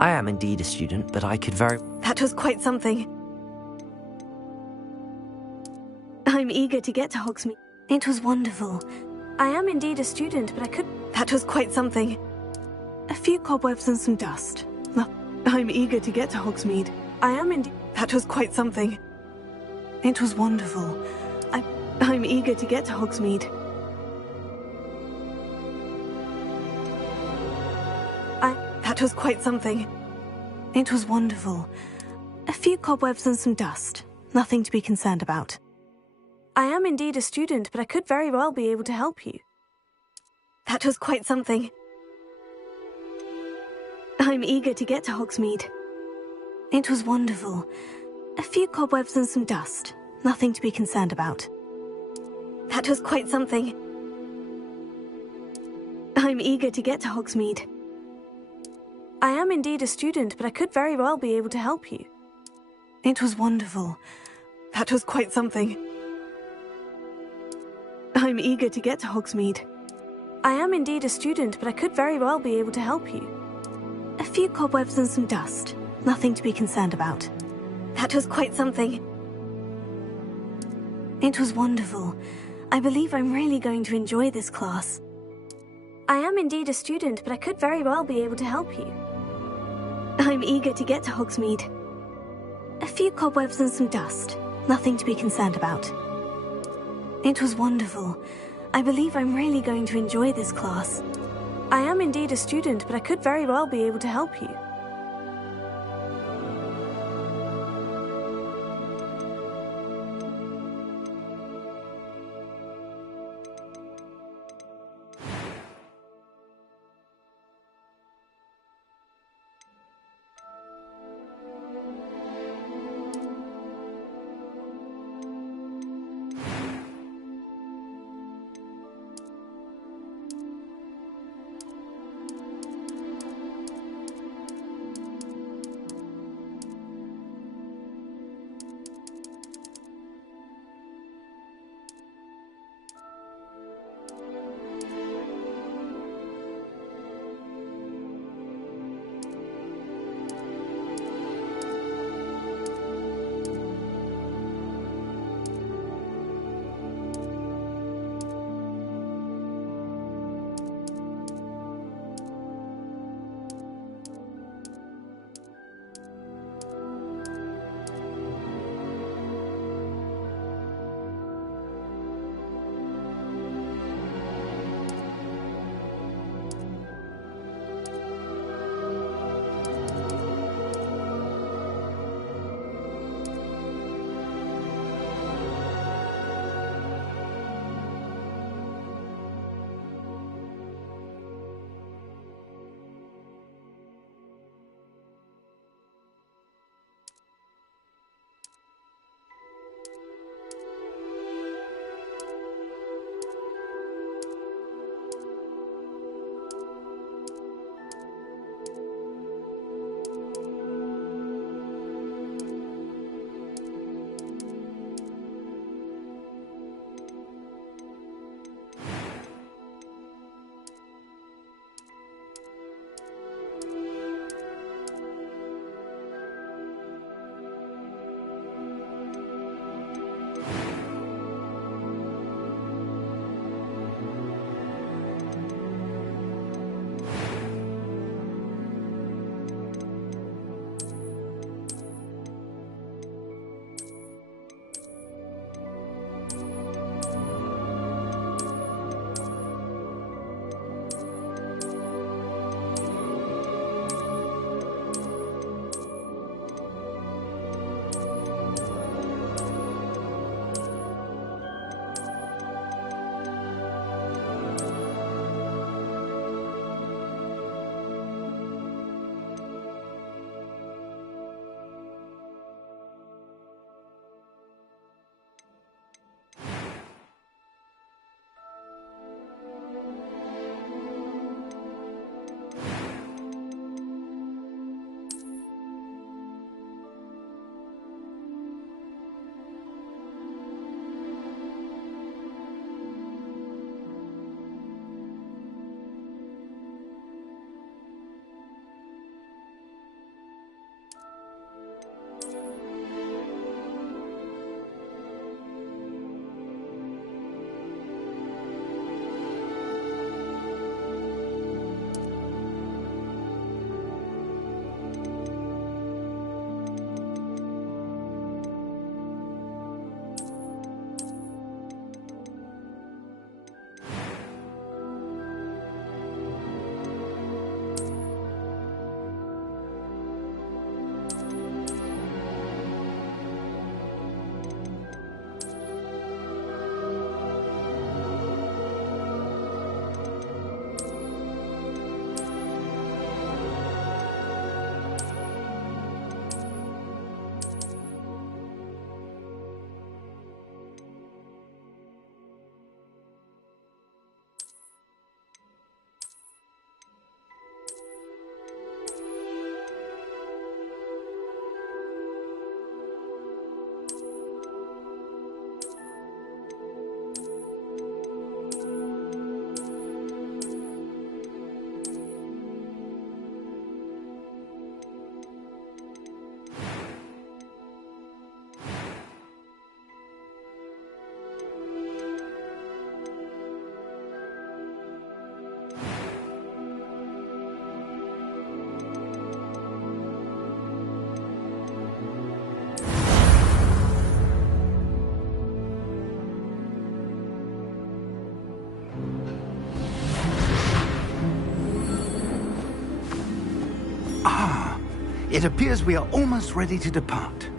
I am indeed a student, but I could very... That was quite something. I'm eager to get to Hogsmeade. It was wonderful. I am indeed a student, but I could... That was quite something. A few cobwebs and some dust. I'm eager to get to Hogsmeade. I am indeed... That was quite something. It was wonderful. I'm eager to get to Hogsmeade. That was quite something. It was wonderful. A few cobwebs and some dust. Nothing to be concerned about. I am indeed a student, but I could very well be able to help you. That was quite something. I'm eager to get to Hogsmeade. It was wonderful. A few cobwebs and some dust. Nothing to be concerned about. That was quite something. I'm eager to get to Hogsmeade. I am indeed a student, but I could very well be able to help you. It was wonderful. That was quite something. I'm eager to get to Hogsmeade. I am indeed a student, but I could very well be able to help you. A few cobwebs and some dust. Nothing to be concerned about. That was quite something. It was wonderful. I believe I'm really going to enjoy this class. I am indeed a student, but I could very well be able to help you. I'm eager to get to Hogsmeade. A few cobwebs and some dust. Nothing to be concerned about. It was wonderful. I believe I'm really going to enjoy this class. I am indeed a student, but I could very well be able to help you. It appears we are almost ready to depart.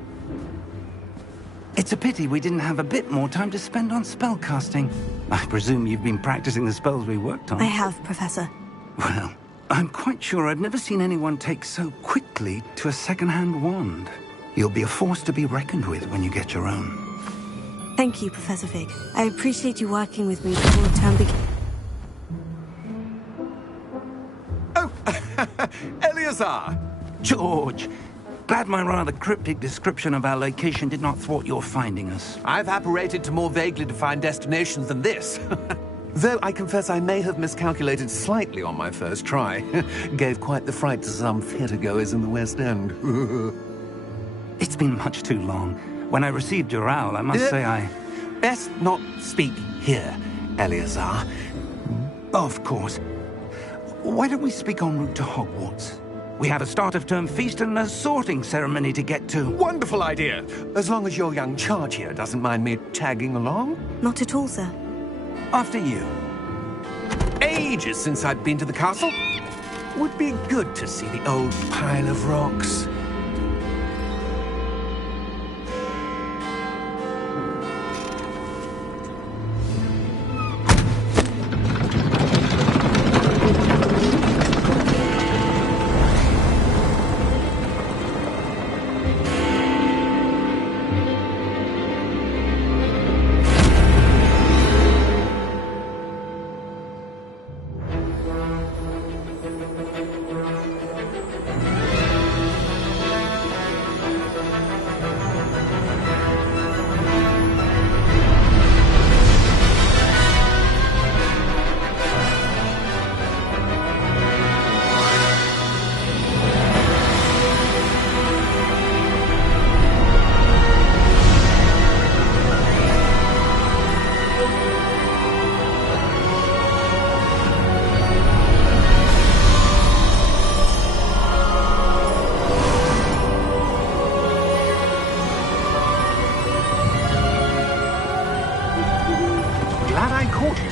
It's a pity we didn't have a bit more time to spend on spellcasting. I presume you've been practicing the spells we worked on. I have, Professor. Well, I'm quite sure I've never seen anyone take so quickly to a second-hand wand. You'll be a force to be reckoned with when you get your own. Thank you, Professor Fig. I appreciate you working with me before the term begins. Oh, Eleazar! George, glad my rather cryptic description of our location did not thwart your finding us. I've apparated to more vaguely defined destinations than this. Though I confess I may have miscalculated slightly on my first try. Gave quite the fright to some theatre-goers in the West End. It's been much too long. When I received your owl, I must say I... Best not speak here, Eleazar. Of course. Why don't we speak en route to Hogwarts? We have a start-of-term feast and a sorting ceremony to get to. Wonderful idea! As long as your young charge here doesn't mind me tagging along. Not at all, sir. After you. Ages since I'd been to the castle. Would be good to see the old pile of rocks.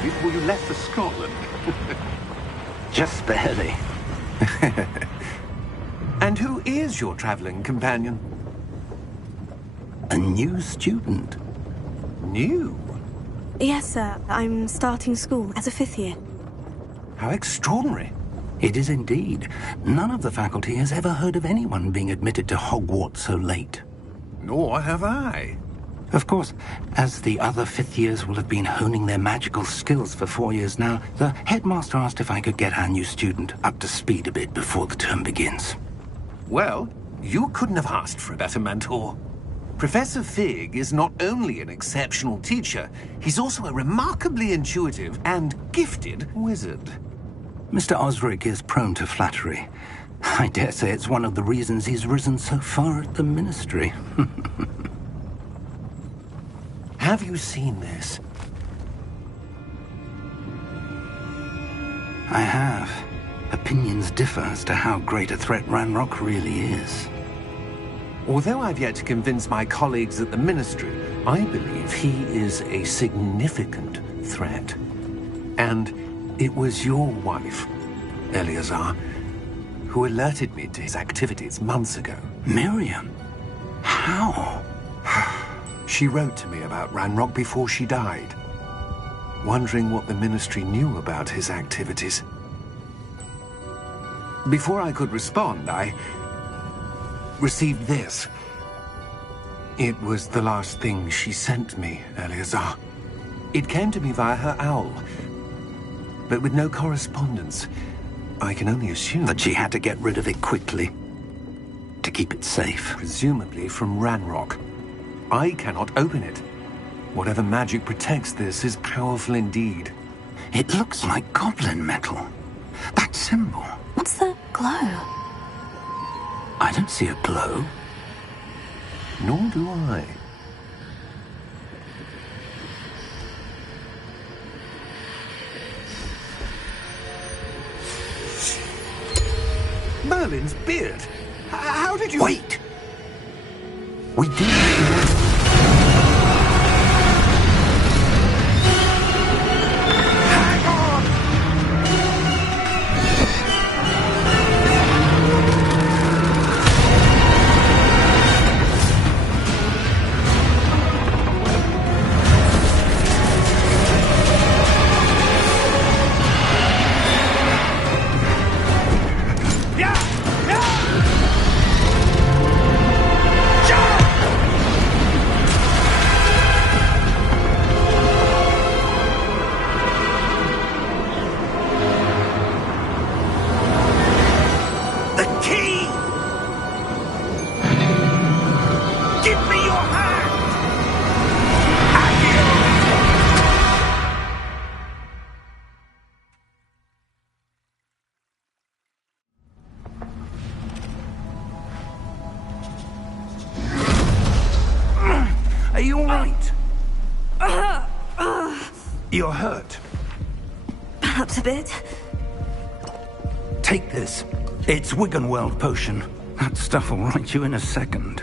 Before you left for Scotland. Just barely. And who is your traveling companion? A new student. New? Yes, sir. I'm starting school as a 5th year. How extraordinary. It is indeed. None of the faculty has ever heard of anyone being admitted to Hogwarts so late. Nor have I. Of course, as the other 5th years will have been honing their magical skills for 4 years now, the headmaster asked if I could get our new student up to speed a bit before the term begins. Well, you couldn't have asked for a better mentor. Professor Fig is not only an exceptional teacher, he's also a remarkably intuitive and gifted wizard. Mr. Osric is prone to flattery. I dare say it's one of the reasons he's risen so far at the Ministry. Have you seen this? I have. Opinions differ as to how great a threat Ranrock really is. Although I've yet to convince my colleagues at the Ministry, I believe he is a significant threat. And it was your wife, Eleazar, who alerted me to his activities months ago. Miriam? How? She wrote to me about Ranrock before she died, wondering what the Ministry knew about his activities. Before I could respond, I received this. It was the last thing she sent me, Eleazar. It came to me via her owl, but with no correspondence. I can only assume that she had to get rid of it quickly, to keep it safe. Presumably from Ranrock. I cannot open it. Whatever magic protects this is powerful indeed. It looks like goblin metal. That symbol. What's the glow? I don't see a glow. Nor do I. Merlin's beard. How did you... Wait! We did... Hang on! You're hurt. Perhaps a bit. Take this. It's Wiggenweld potion. That stuff will right you in a second.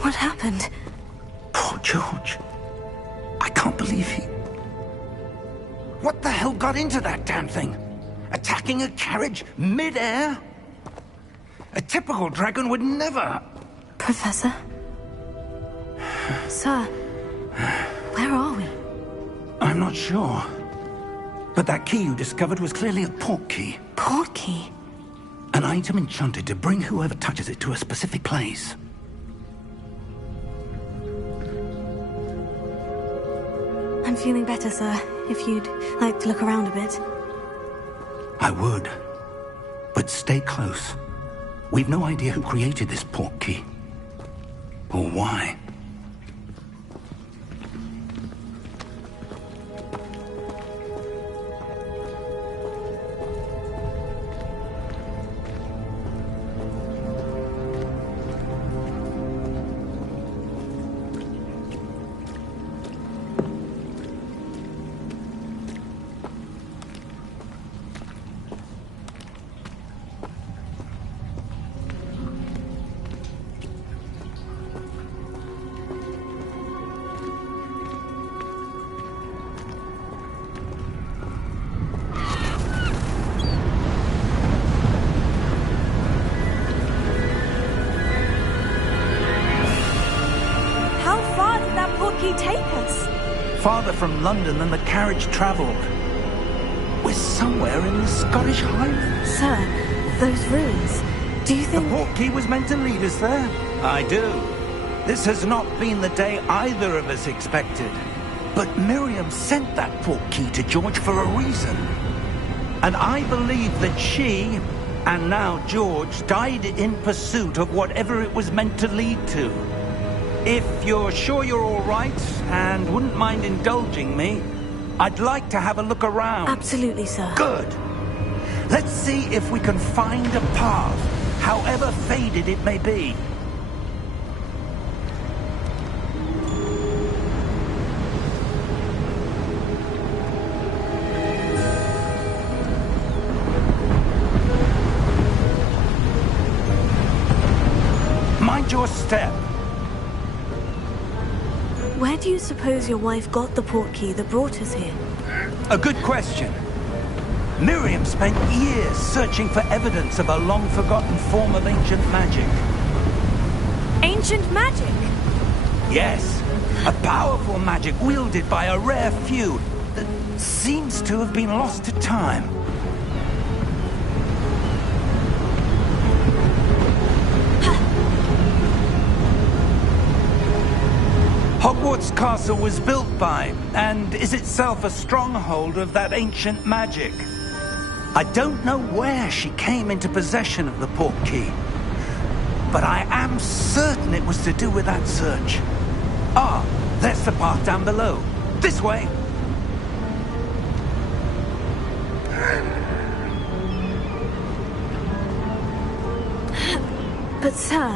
What happened? Poor George. I can't believe he... What the hell got into that damn thing? Attacking a carriage mid-air? A typical dragon would never... Professor? Sir, where are we? I'm not sure. But that key you discovered was clearly a port key. Port key? An item enchanted to bring whoever touches it to a specific place. I'm feeling better, sir. If you'd like to look around a bit. I would. But stay close. We've no idea who created this port key. Or why. Take us? Farther from London than the carriage travelled. We're somewhere in the Scottish Highlands. Sir, those ruins. Do you think... The port key was meant to lead us there? I do. This has not been the day either of us expected. But Miriam sent that port key to George for a reason. And I believe that she, and now George, died in pursuit of whatever it was meant to lead to. If you're sure you're all right, and wouldn't mind indulging me, I'd like to have a look around. Absolutely, sir. Good. Let's see if we can find a path, however faded it may be. Mind your step. Where do you suppose your wife got the port key that brought us here? A good question. Miriam spent years searching for evidence of a long-forgotten form of ancient magic. Ancient magic? Yes, a powerful magic wielded by a rare few that seems to have been lost to time. Hogwarts Castle was built by, and is itself a stronghold of that ancient magic. I don't know where she came into possession of the port key, but I am certain it was to do with that search. Ah, there's the path down below. This way. But sir,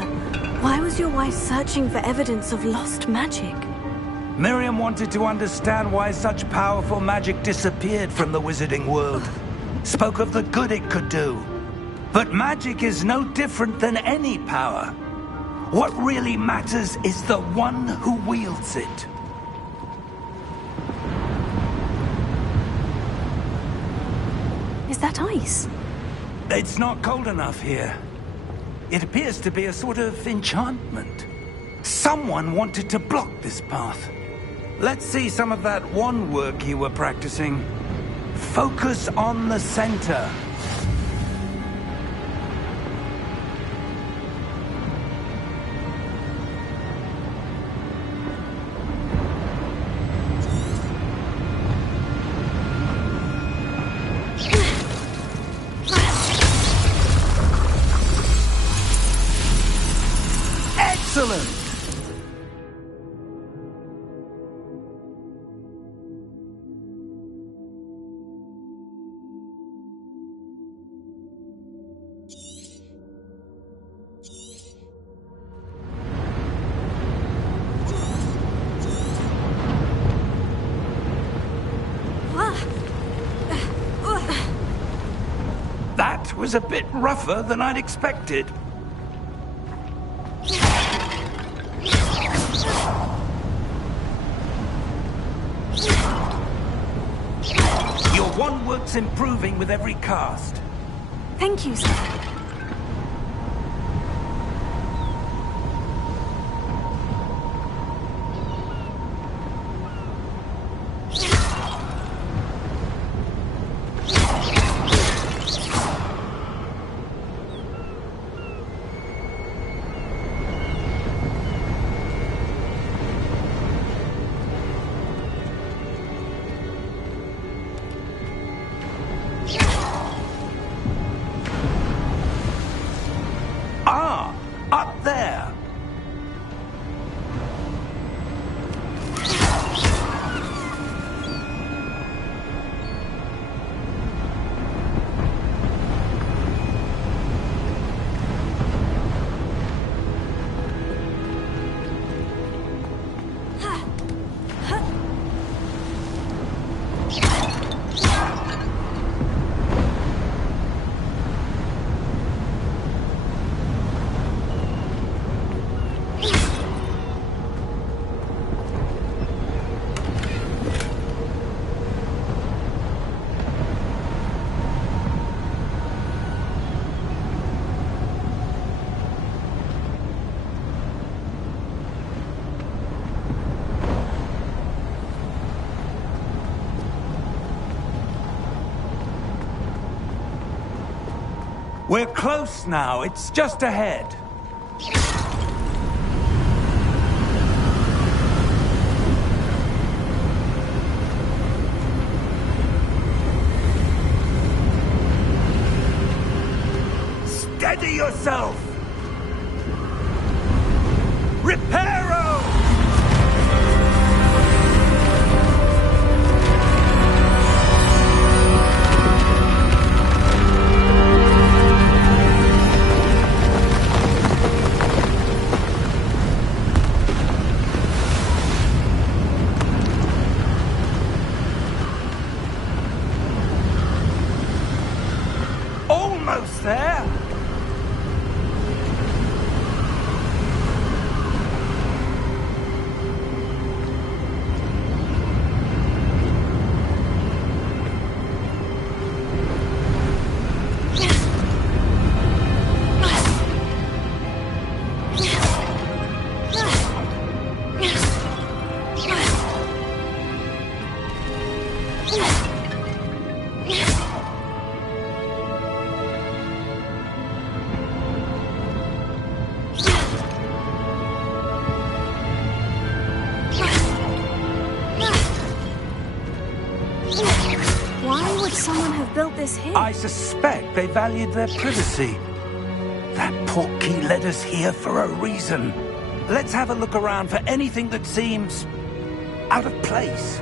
why was your wife searching for evidence of lost magic? Miriam wanted to understand why such powerful magic disappeared from the wizarding world. Spoke of the good it could do. But magic is no different than any power. What really matters is the one who wields it. Is that ice? It's not cold enough here. It appears to be a sort of enchantment. Someone wanted to block this path. Let's see some of that wand work you were practicing. Focus on the center. Excellent! was a bit rougher than I'd expected. Your wand work's improving with every cast. Thank you, sir. Up there! We're close now. It's just ahead. Steady yourself! Reparo! Almost there! Why would someone have built this here? I suspect they valued their privacy. That portkey led us here for a reason. Let's have a look around for anything that seems out of place.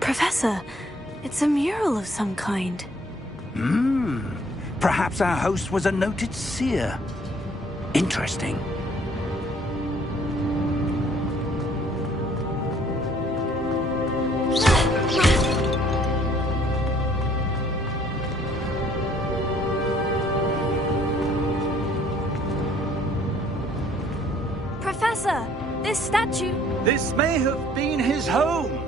Professor, it's a mural of some kind. Perhaps our host was a noted seer. Interesting. Professor, this statue... This may have been his home.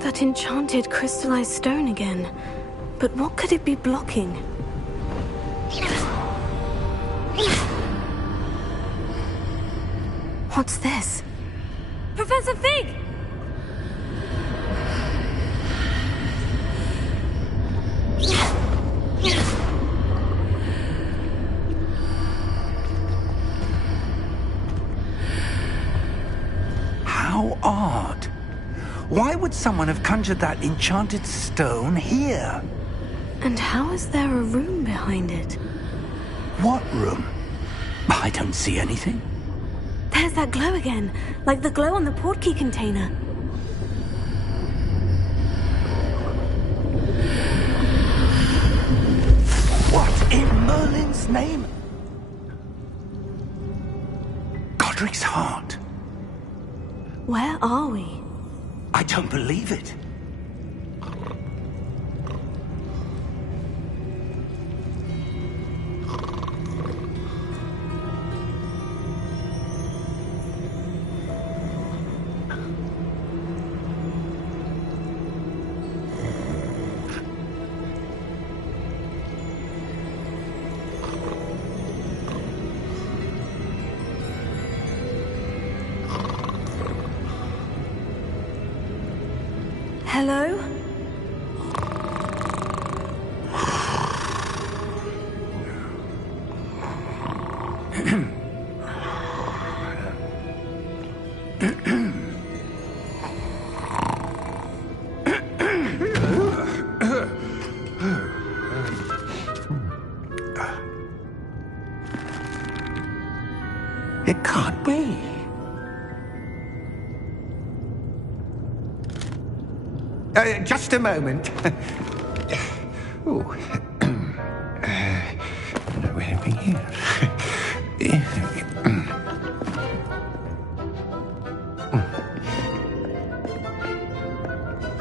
That enchanted crystallized stone again. But what could it be blocking? What's this? Professor Fig! Why would someone have conjured that enchanted stone here? And how is there a room behind it? What room? I don't see anything. There's that glow again, like the glow on the portkey container. What in Merlin's name? Godric's heart. Where are we? I don't believe it. Hello? It can't be. Just a moment. Oh. Wait a minute here.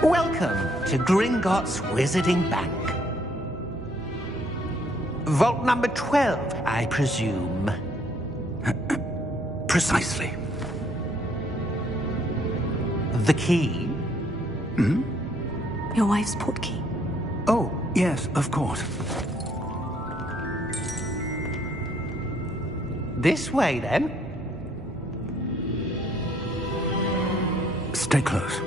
Welcome to Gringotts Wizarding Bank. Vault number 12, I presume. Precisely. The key? Your wife's portkey. Oh, yes, of course. This way, then. Stay close.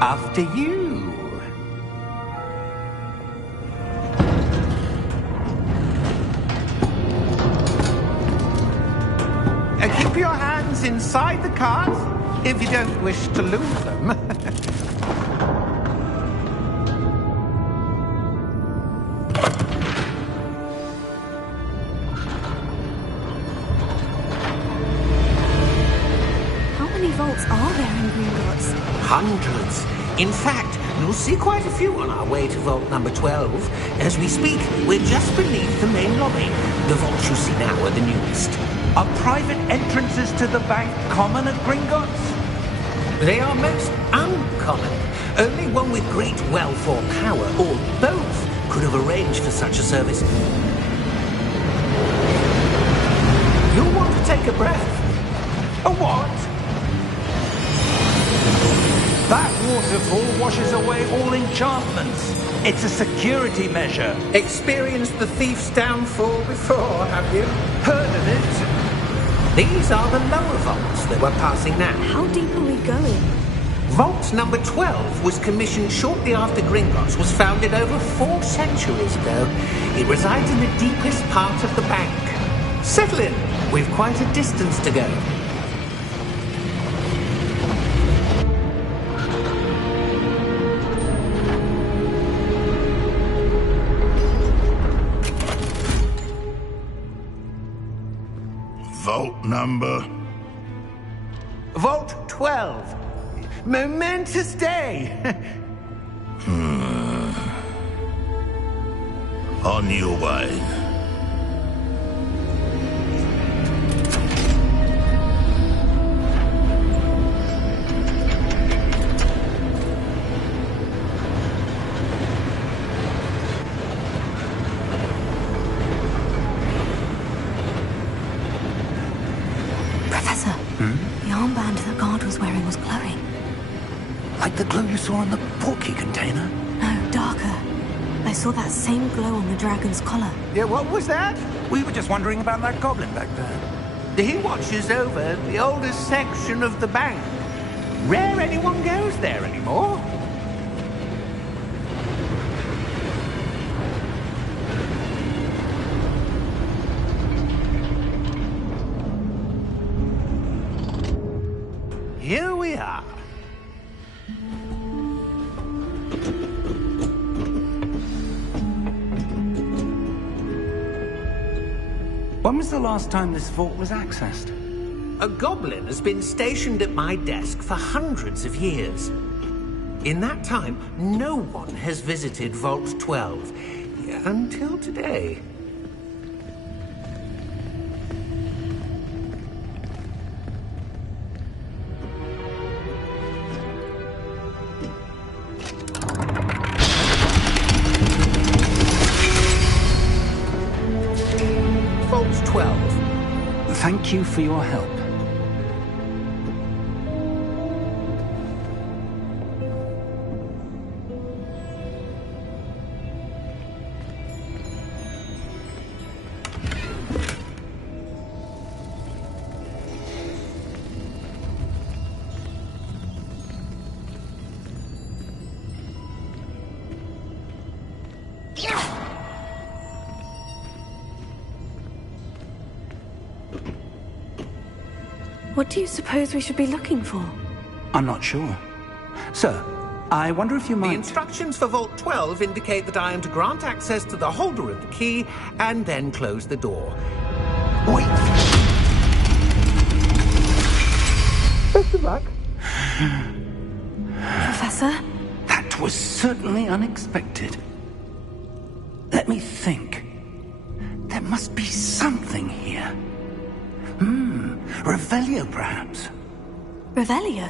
After you. Keep your hands inside the cart if you don't wish to lose them. How many vaults are there in Gringotts? Hundreds. In fact, we'll see quite a few on our way to vault number 12. As we speak, we're just beneath the main lobby. The vaults you see now are the newest. Are private entrances to the bank common at Gringotts? They are most uncommon. Only one with great wealth or power, or both, could have arranged for such a service. You'll want to take a breath. A what? That waterfall washes away all enchantments. It's a security measure. Experienced the thief's downfall before, have you? Heard of it? These are the lower vaults that we're passing now. How deep are we going? Vault number 12 was commissioned shortly after Gringotts was founded over 4 centuries ago. It resides in the deepest part of the bank. Settle in. We've quite a distance to go. Vault number? Vault 12. Momentous day. On your way. Professor, the armband the guard was wearing was glowing. Like the glow you saw in the portkey container? No, darker. I saw that same glow on the dragon's collar. Yeah, what was that? We were just wondering about that goblin back there. He watches over the oldest section of the bank. Rare anyone goes there anymore. here we are. When was the last time this vault was accessed? A goblin has been stationed at my desk for hundreds of years. In that time, no one has visited Vault 12. Until today. Vault 12. Thank you for your help. What do you suppose we should be looking for? I'm not sure. Sir, I wonder if you might... The instructions for Vault 12 indicate that I am to grant access to the holder of the key and then close the door. Wait! Best of luck. Professor? That was certainly unexpected. Let me think. There must be something here. Revelio, perhaps? Revelio?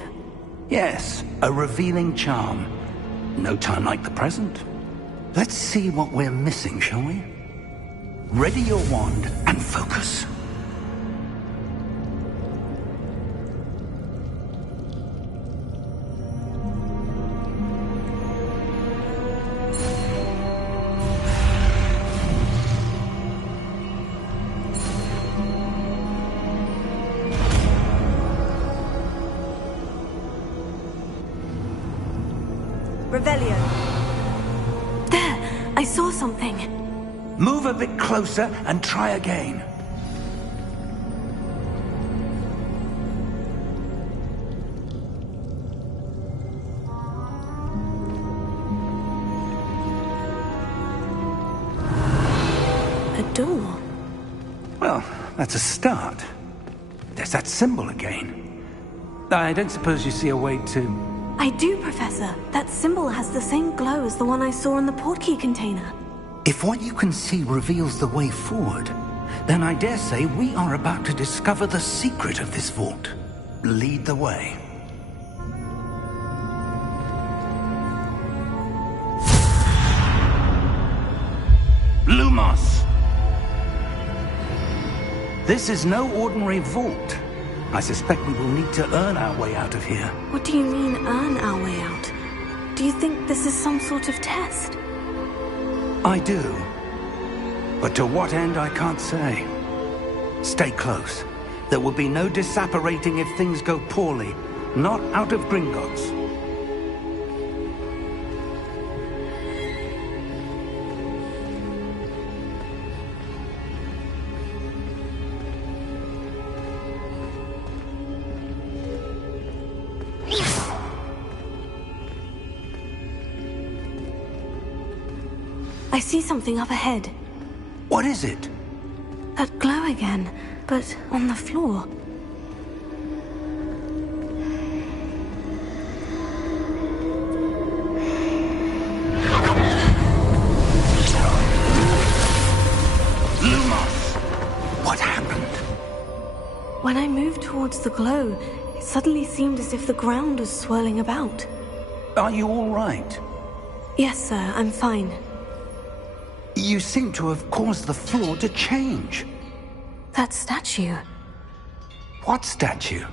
Yes, a revealing charm. No time like the present. Let's see what we're missing, shall we? Ready your wand and focus. Revelio. There! I saw something. Move a bit closer and try again. A door. Well, that's a start. There's that symbol again. I don't suppose you see a way to... I do, Professor. That symbol has the same glow as the one I saw in the portkey container. If what you can see reveals the way forward, then I dare say we are about to discover the secret of this vault. Lead the way. Lumos! This is no ordinary vault. I suspect we will need to earn our way out of here. What do you mean, earn our way out? Do you think this is some sort of test? I do. But to what end, I can't say. Stay close. There will be no disapparating if things go poorly. Not out of Gringotts. I see something up ahead. What is it? That glow again, but on the floor. Lumos! What happened? When I moved towards the glow, it suddenly seemed as if the ground was swirling about. Are you all right? Yes, sir, I'm fine. You seem to have caused the floor to change. That statue. What statue?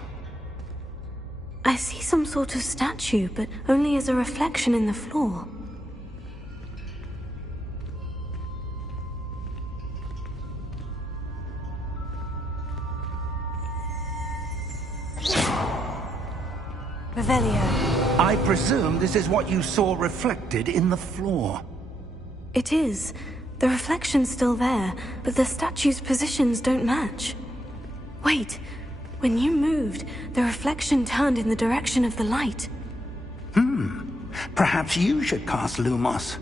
I see some sort of statue, but only as a reflection in the floor. Revelio. I presume this is what you saw reflected in the floor. It is. The reflection's still there, but the statue's positions don't match. Wait, When you moved, the reflection turned in the direction of the light. Perhaps you should cast Lumos.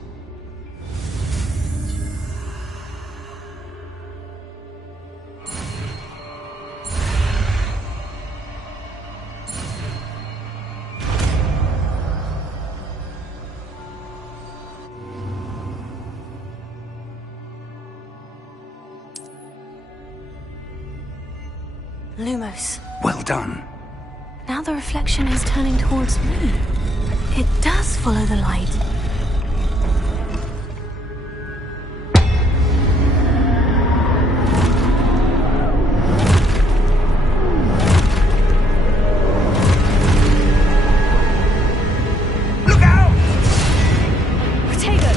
Lumos. Well done. Now the reflection is turning towards me. It does follow the light. Look out! Potato!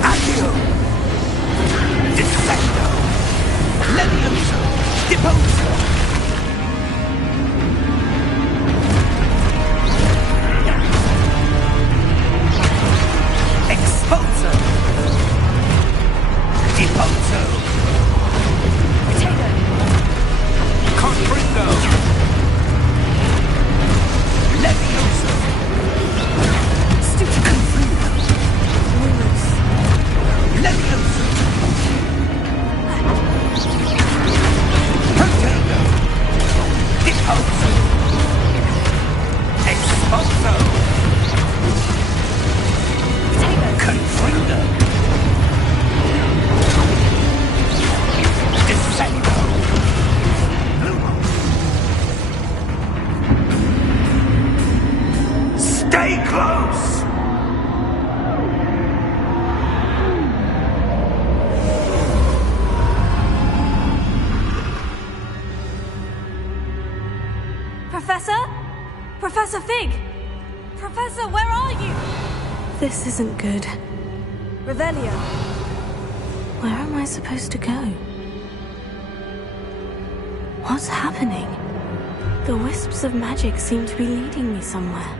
Accio! Defecto! Levioso! Deposo! Expulso! Deposo! Potato! Confringo! Levioso! Stupid! Confringo! Lumos. Levioso! Potato! Deposo! Expulso! Potato! Confringo! Defecto! Stay close! Professor? Professor Fig! Professor, where are you? This isn't good. Revelio. Where am I supposed to go? What's happening? The wisps of magic seem to be leading me somewhere.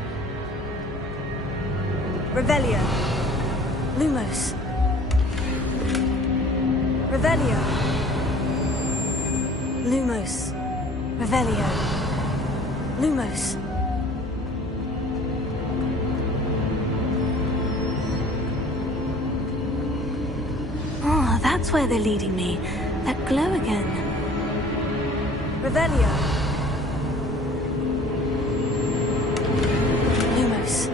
Revelio. Lumos. Revelio. Lumos. Revelio. Lumos. Oh, that's where they're leading me. That glow again. Revelio. Lumos.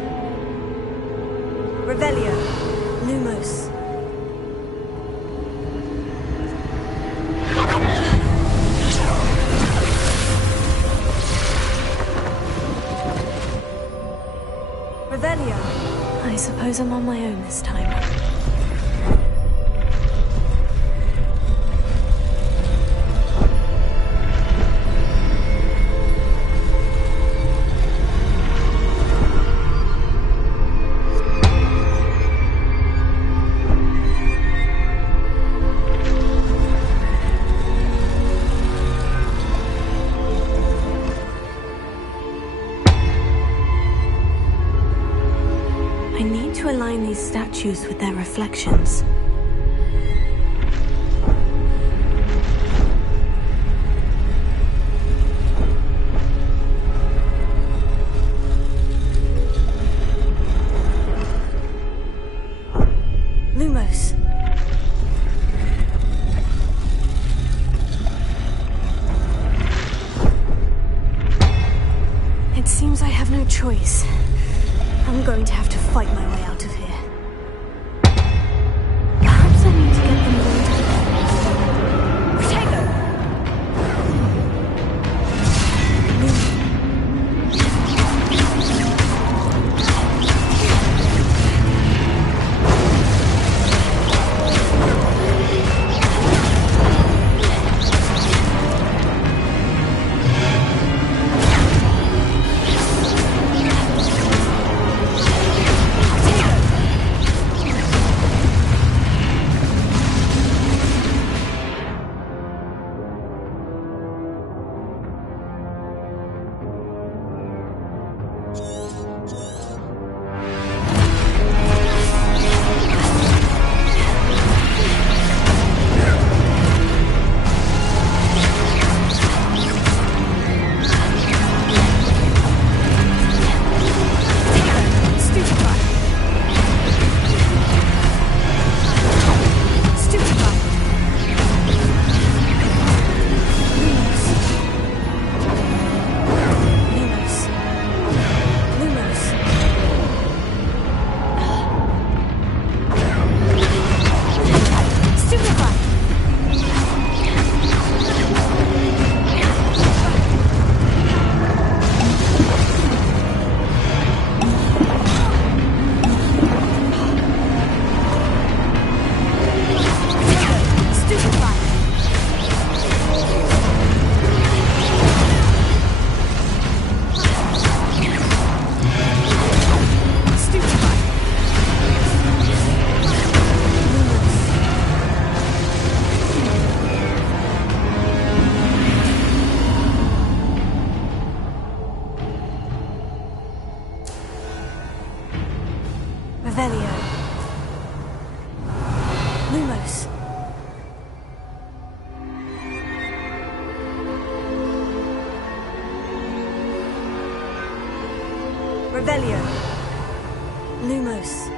Revelio. Lumos. Revelio. I suppose I'm on my own this time. I need to align these statues with their reflections. Lumos. It seems I have no choice. I'm going to have to fight my way out of here. Perhaps I need to get them going to... Potato! Potato! Revelio. Lumos.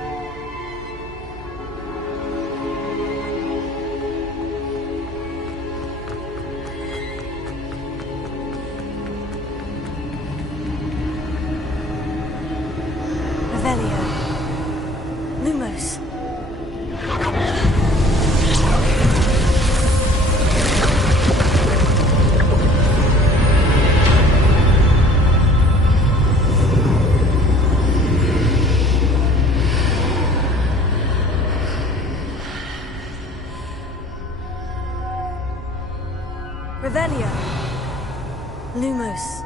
Revelio. Lumos. Revelio. Lumos.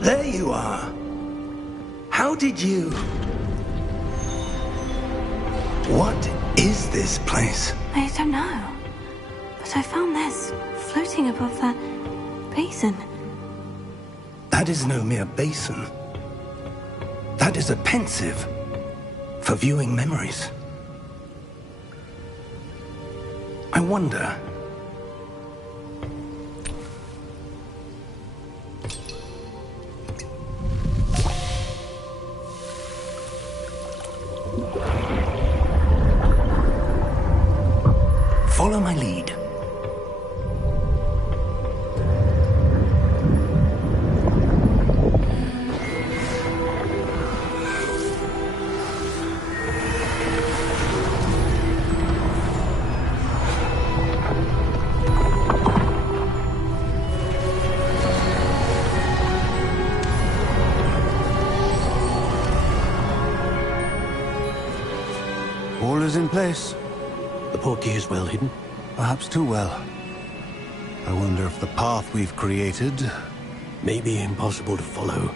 There you are. How did you... What is this place? I don't know. But I found this floating above that basin. That is no mere basin. That is a pensive for viewing memories. I wonder... Follow my lead. All is in place. The portkey is well hidden? Perhaps too well. I wonder if the path we've created... May be impossible to follow.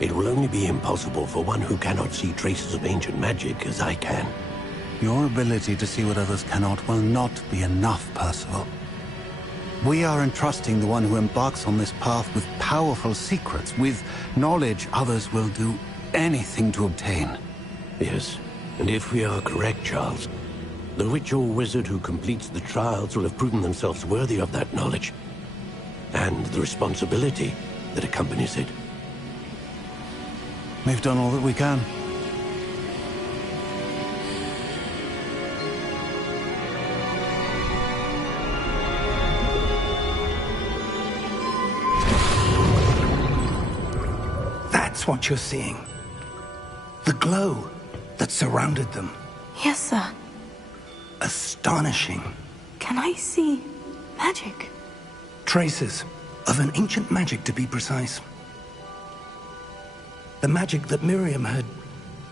It will only be impossible for one who cannot see traces of ancient magic as I can. Your ability to see what others cannot will not be enough, Percival. We are entrusting the one who embarks on this path with powerful secrets, with knowledge others will do anything to obtain. Yes, and if we are correct, Charles, the witch or wizard who completes the trials will have proven themselves worthy of that knowledge, and the responsibility that accompanies it. We've done all that we can. That's what you're seeing. The glow that surrounded them. Yes, sir. Astonishing. Can I see magic? Traces of an ancient magic, to be precise. The magic that Miriam had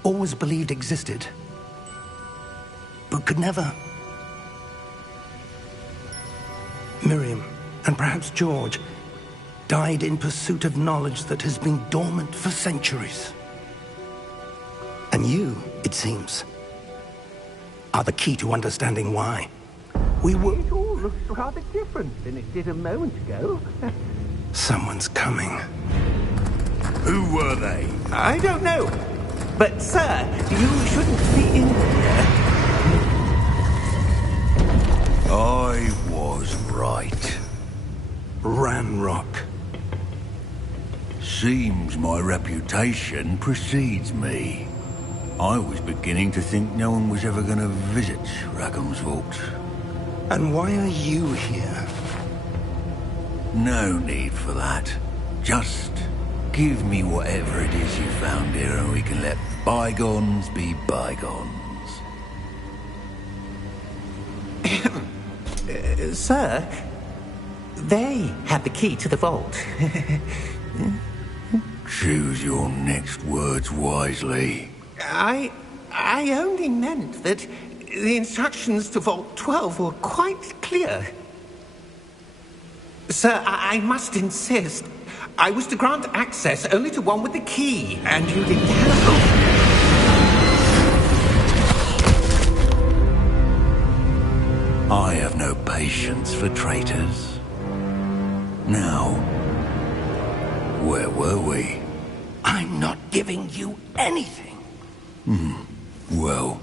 always believed existed, but could never. Miriam, and perhaps George, died in pursuit of knowledge that has been dormant for centuries. And you, it seems, are the key to understanding why. It all looks rather different than it did a moment ago. Someone's coming. Who were they? I don't know. But, sir, you shouldn't be in here. I was right. Ranrock. Seems my reputation precedes me. I was beginning to think no one was ever going to visit Rackham's Vault. And why are you here? No need for that. Just give me whatever it is you found here and we can let bygones be bygones. Sir, they have the key to the vault. Choose your next words wisely. I only meant that the instructions to Vault 12 were quite clear. Sir, I must insist. I was to grant access only to one with the key, and you didn't have... I have no patience for traitors. Now, where were we? I'm not giving you anything. Well,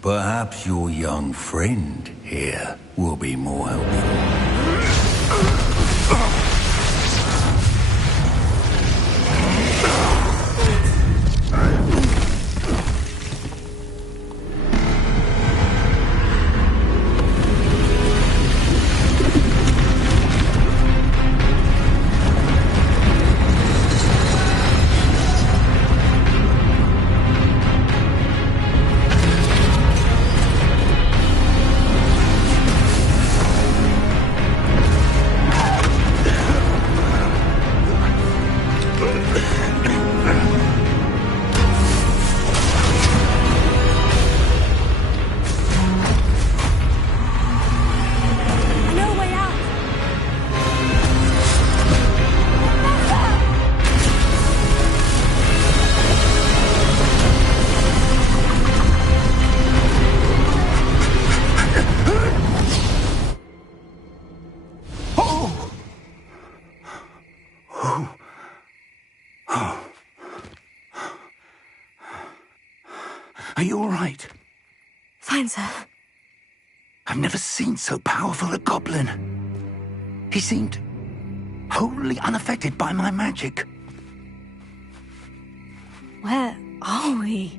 perhaps your young friend here will be more helpful. Are you all right? Fine, sir. I've never seen so powerful a goblin. He seemed wholly unaffected by my magic. Where are we?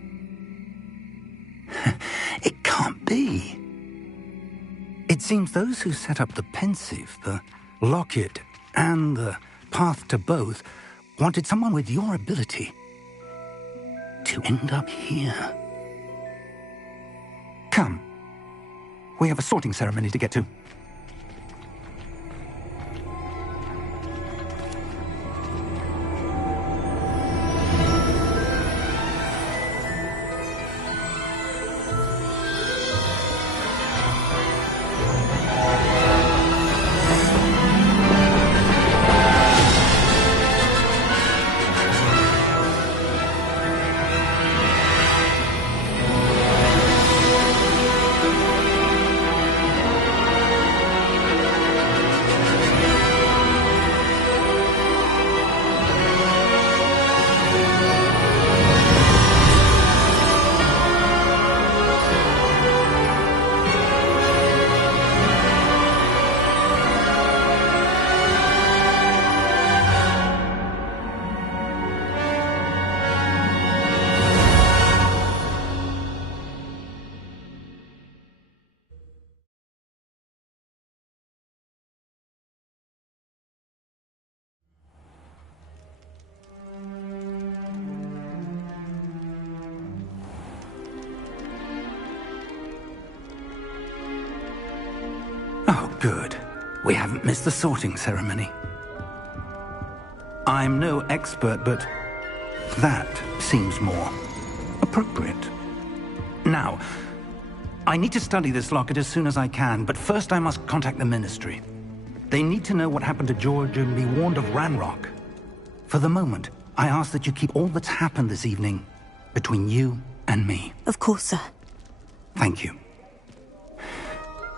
It can't be. It seems those who set up the pensive, the locket, and the path to both wanted someone with your ability to end up here. Come. We have a sorting ceremony to get to. Oh, good. We haven't missed the sorting ceremony. I'm no expert, but that seems more appropriate. Now, I need to study this locket as soon as I can, but first I must contact the Ministry. They need to know what happened to George and be warned of Ranrock. For the moment, I ask that you keep all that's happened this evening between you and me. Of course, sir. Thank you.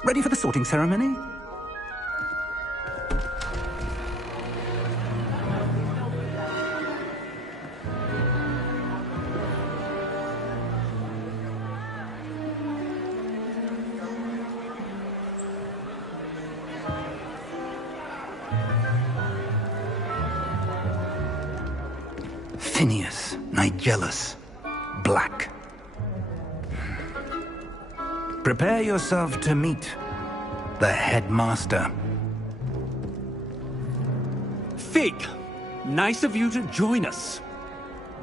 Ready for the sorting ceremony? Phineas, Nigellus, Black. Prepare yourself to meet the headmaster. Fig, nice of you to join us.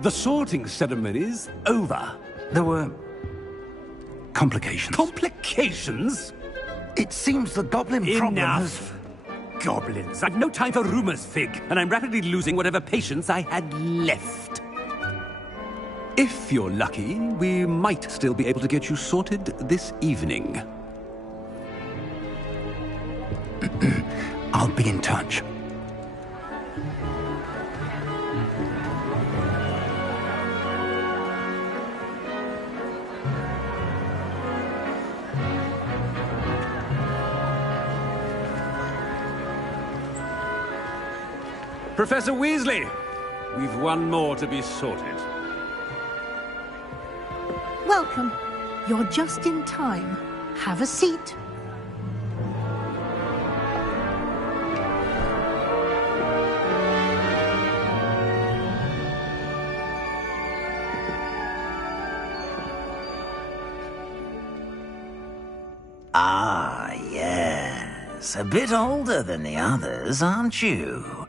The sorting ceremony's over. There were complications. Complications? It seems the goblin problem has... Enough. goblins! I've no time for rumors, Fig, and I'm rapidly losing whatever patience I had left. If you're lucky, we might still be able to get you sorted this evening. I'll be in touch. Professor Weasley, we've one more to be sorted. Welcome. You're just in time. Have a seat. Ah, yes. A bit older than the others, aren't you?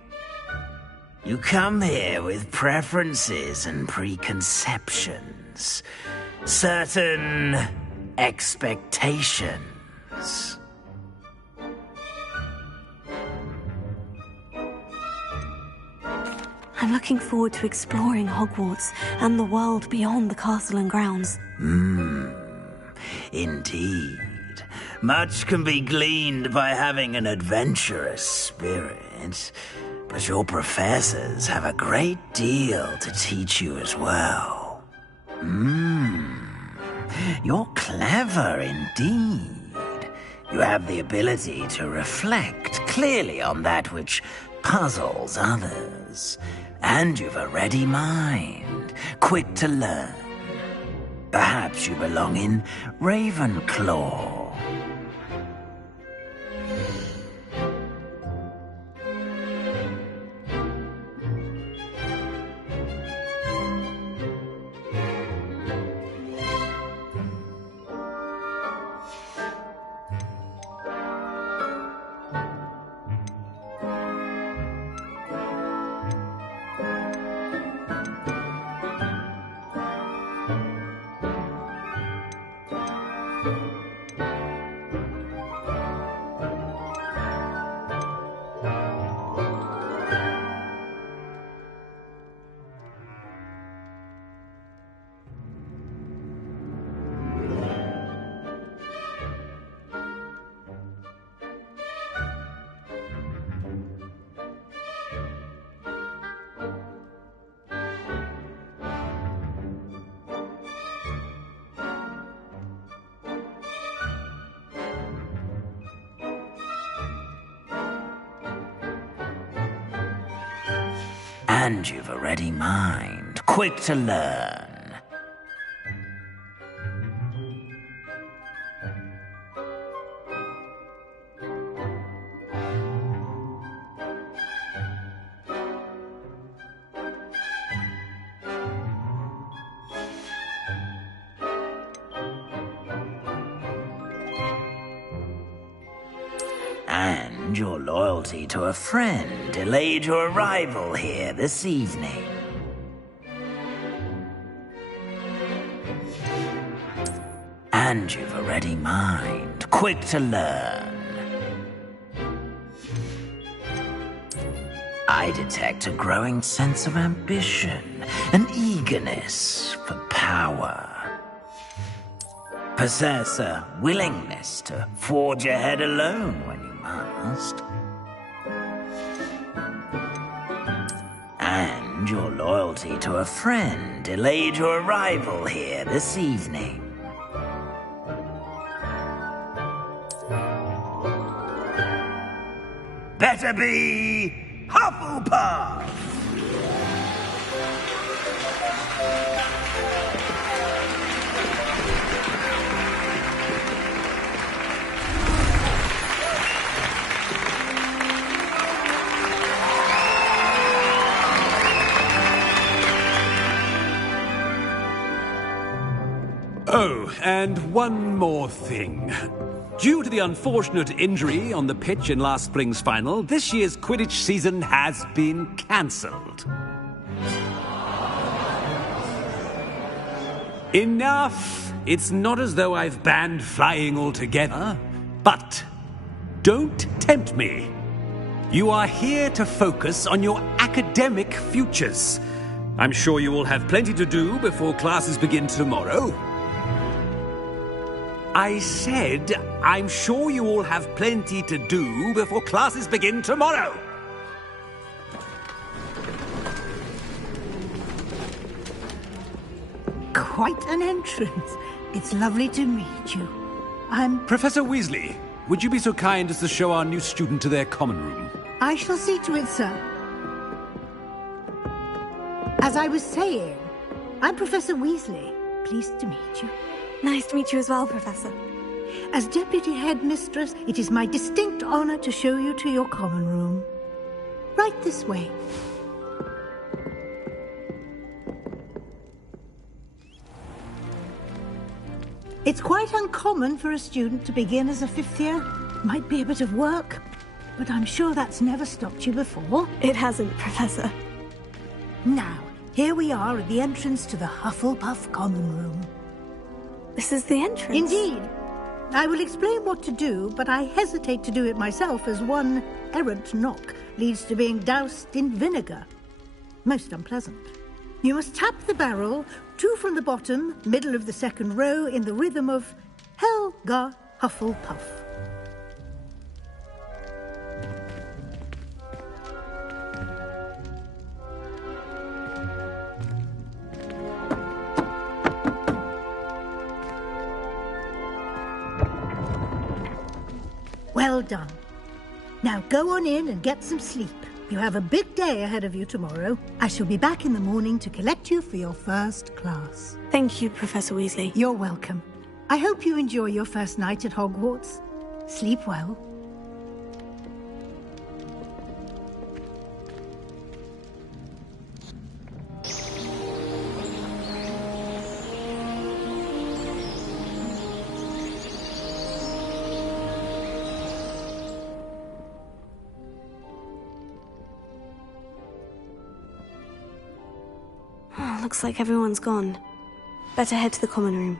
You come here with preferences and preconceptions. Certain expectations. I'm looking forward to exploring Hogwarts and the world beyond the castle and grounds. Indeed. Much can be gleaned by having an adventurous spirit, but your professors have a great deal to teach you as well. You're clever indeed. You have the ability to reflect clearly on that which puzzles others. And you've a ready mind, quick to learn. Perhaps you belong in Ravenclaw. And you've a ready mind, quick to learn. And your loyalty to a friend delayed your arrival here this evening. And you've a ready mind, quick to learn. I detect a growing sense of ambition, an eagerness for power. Possess a willingness to forge ahead alone when you must. And your loyalty to a friend delayed your arrival here this evening. Better be Hufflepuff! Oh, and one more thing. Due to the unfortunate injury on the pitch in last spring's final, this year's Quidditch season has been cancelled. Enough! It's not as though I've banned flying altogether, but don't tempt me. You are here to focus on your academic futures. I'm sure you will have plenty to do before classes begin tomorrow. I said, I'm sure you all have plenty to do before classes begin tomorrow. Quite an entrance. It's lovely to meet you. I'm... Professor Weasley, would you be so kind as to show our new student to their common room? I shall see to it, sir. As I was saying, I'm Professor Weasley. Pleased to meet you. Nice to meet you as well, Professor. As Deputy Headmistress, it is my distinct honor to show you to your common room. Right this way. It's quite uncommon for a student to begin as a fifth year. Might be a bit of work, but I'm sure that's never stopped you before. It hasn't, Professor. Now, here we are at the entrance to the Hufflepuff Common Room. This is the entrance? Indeed. I will explain what to do, but I hesitate to do it myself as one errant knock leads to being doused in vinegar. Most unpleasant. You must tap the barrel, 2 from the bottom, middle of the second row, in the rhythm of Helga Hufflepuff. Well done. Now go on in and get some sleep. You have a big day ahead of you tomorrow. I shall be back in the morning to collect you for your first class. Thank you, Professor Weasley. You're welcome. I hope you enjoy your first night at Hogwarts. Sleep well. Looks like everyone's gone. Better head to the common room.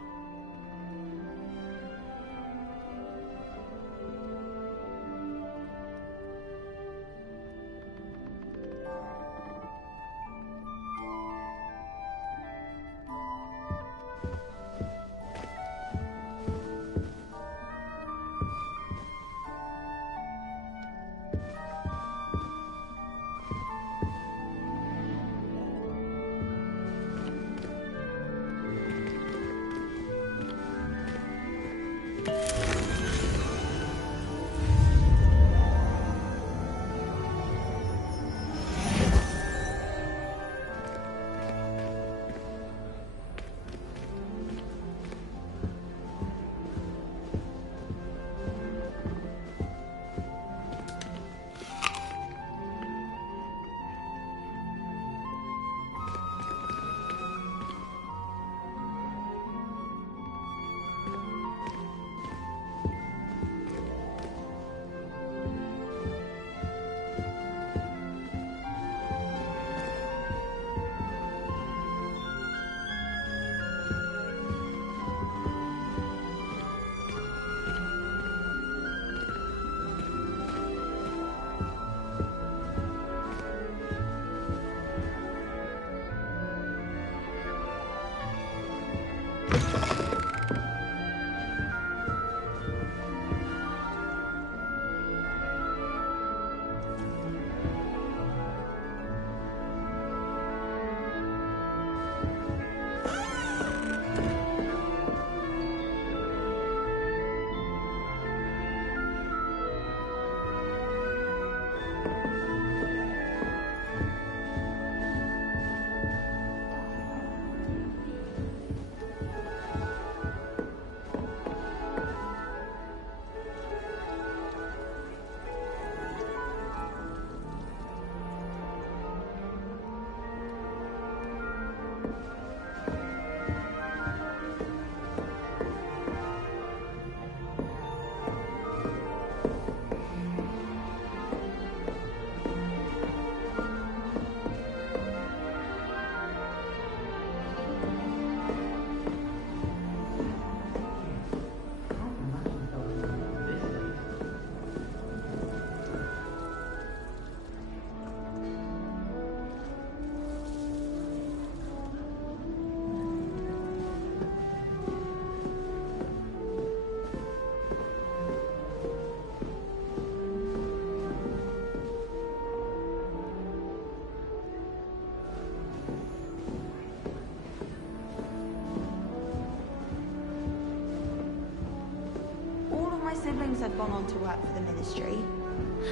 have gone on to work for the Ministry.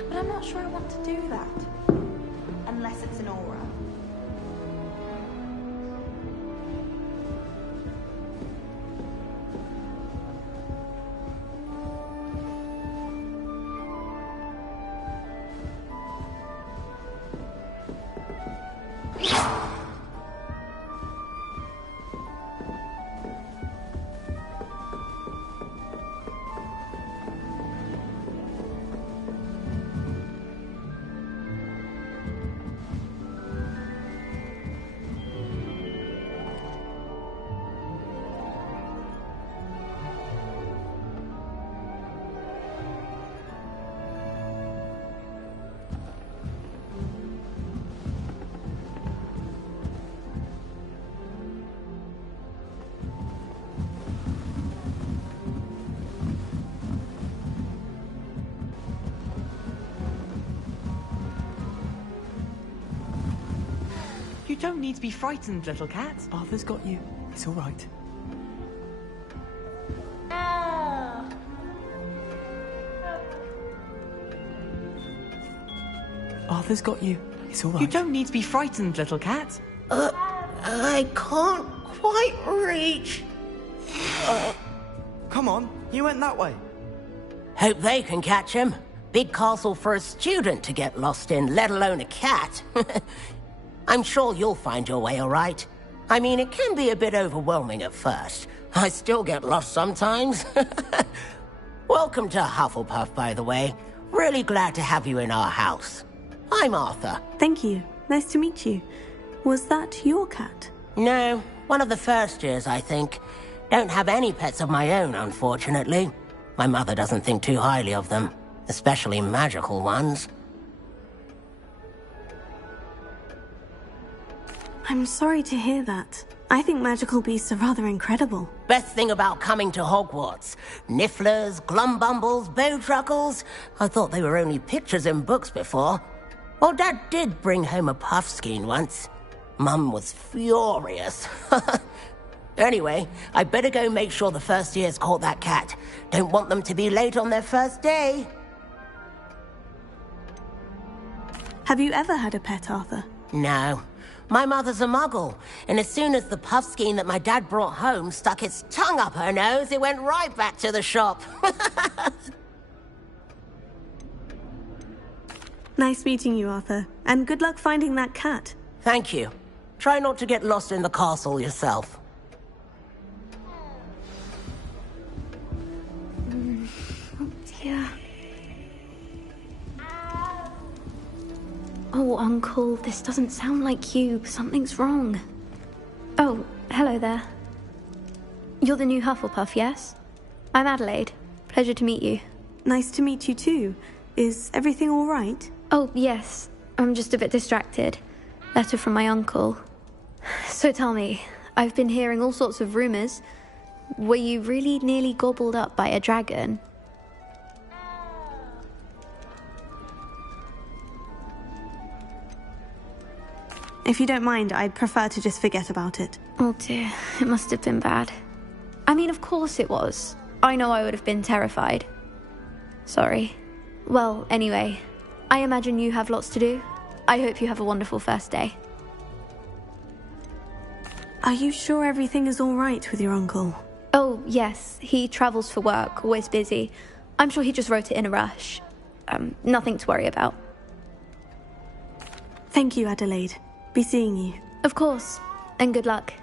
But I'm not sure I want to do that. Unless it's an aura. You don't need to be frightened, little cat. Arthur's got you. It's all right. Arthur's got you. It's all right. You don't need to be frightened, little cat. I can't quite reach. Come on, you went that way. Hope they can catch him. Big castle for a student to get lost in, let alone a cat. I'm sure you'll find your way all right. I mean, it can be a bit overwhelming at first. I still get lost sometimes. Welcome to Hufflepuff, by the way. Really glad to have you in our house. I'm Arthur. Thank you. Nice to meet you. Was that your cat? No, one of the first years, I think. Don't have any pets of my own, unfortunately. My mother doesn't think too highly of them, especially magical ones. I'm sorry to hear that. I think magical beasts are rather incredible. Best thing about coming to Hogwarts. Nifflers, glumbumbles, bowtruckles. I thought they were only pictures in books before. Well, Dad did bring home a puffskein once. Mum was furious. Anyway, I better go make sure the first years caught that cat. Don't want them to be late on their first day. Have you ever had a pet, Arthur? No. My mother's a muggle, and as soon as the puffskein that my dad brought home stuck its tongue up her nose, it went right back to the shop. Nice meeting you, Arthur, and good luck finding that cat. Thank you. Try not to get lost in the castle yourself. Oh dear. Oh, Uncle, this doesn't sound like you. Something's wrong. Oh, hello there. You're the new Hufflepuff, yes? I'm Adelaide. Pleasure to meet you. Nice to meet you too. Is everything all right? Oh, yes. I'm just a bit distracted. Letter from my uncle. So tell me, I've been hearing all sorts of rumors. Were you really nearly gobbled up by a dragon? If you don't mind, I'd prefer to just forget about it. Oh dear, it must have been bad. I mean, of course it was. I know I would have been terrified. Sorry. Well, anyway, I imagine you have lots to do. I hope you have a wonderful first day. Are you sure everything is all right with your uncle? Oh, yes. He travels for work, always busy. I'm sure he just wrote it in a rush. Nothing to worry about. Thank you, Adelaide. Be seeing you. Of course. And good luck.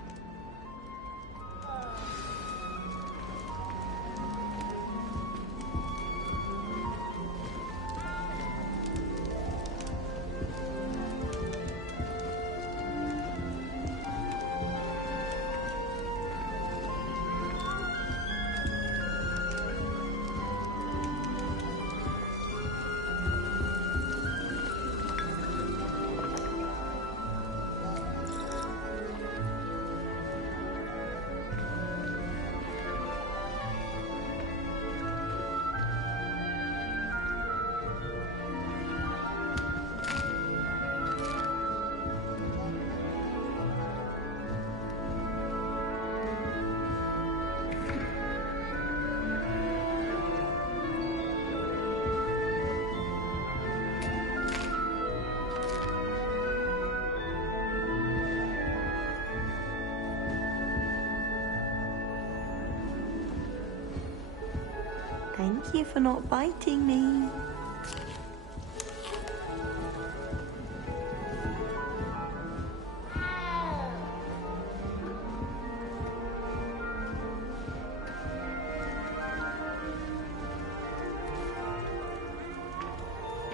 Thank you for not biting me.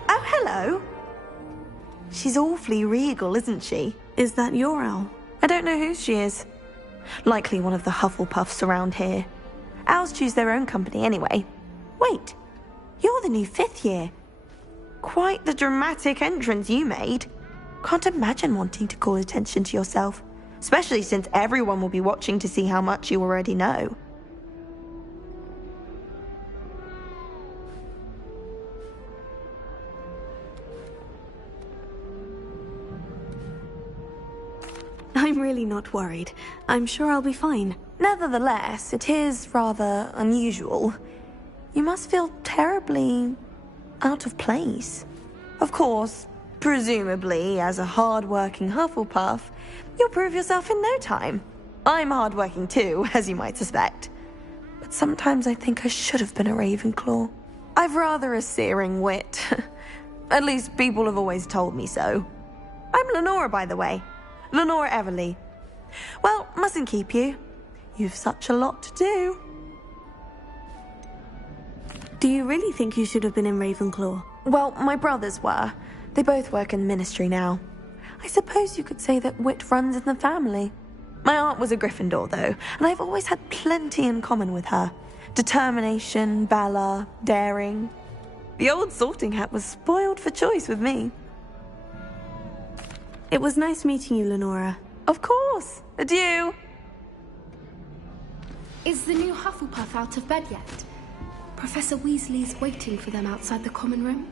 Oh, hello. She's awfully regal, isn't she? Is that your owl? I don't know who she is. Likely one of the Hufflepuffs around here. Owls choose their own company anyway. Wait, you're the new 5th year. Quite the dramatic entrance you made. Can't imagine wanting to call attention to yourself, especially since everyone will be watching to see how much you already know. I'm really not worried. I'm sure I'll be fine. Nevertheless, it is rather unusual. You must feel terribly out of place. Of course, presumably, as a hard-working Hufflepuff, you'll prove yourself in no time. I'm hard-working too, as you might suspect. But sometimes I think I should have been a Ravenclaw. I've rather a searing wit. At least people have always told me so. I'm Lenora, by the way. Lenora Everly. Well, mustn't keep you. You've such a lot to do. Do you really think you should have been in Ravenclaw? Well, my brothers were. They both work in the ministry now. I suppose you could say that wit runs in the family. My aunt was a Gryffindor, though, and I've always had plenty in common with her. Determination, valor, daring. The old sorting hat was spoiled for choice with me. It was nice meeting you, Lenora. Of course. Adieu. Is the new Hufflepuff out of bed yet? Professor Weasley's waiting for them outside the common room.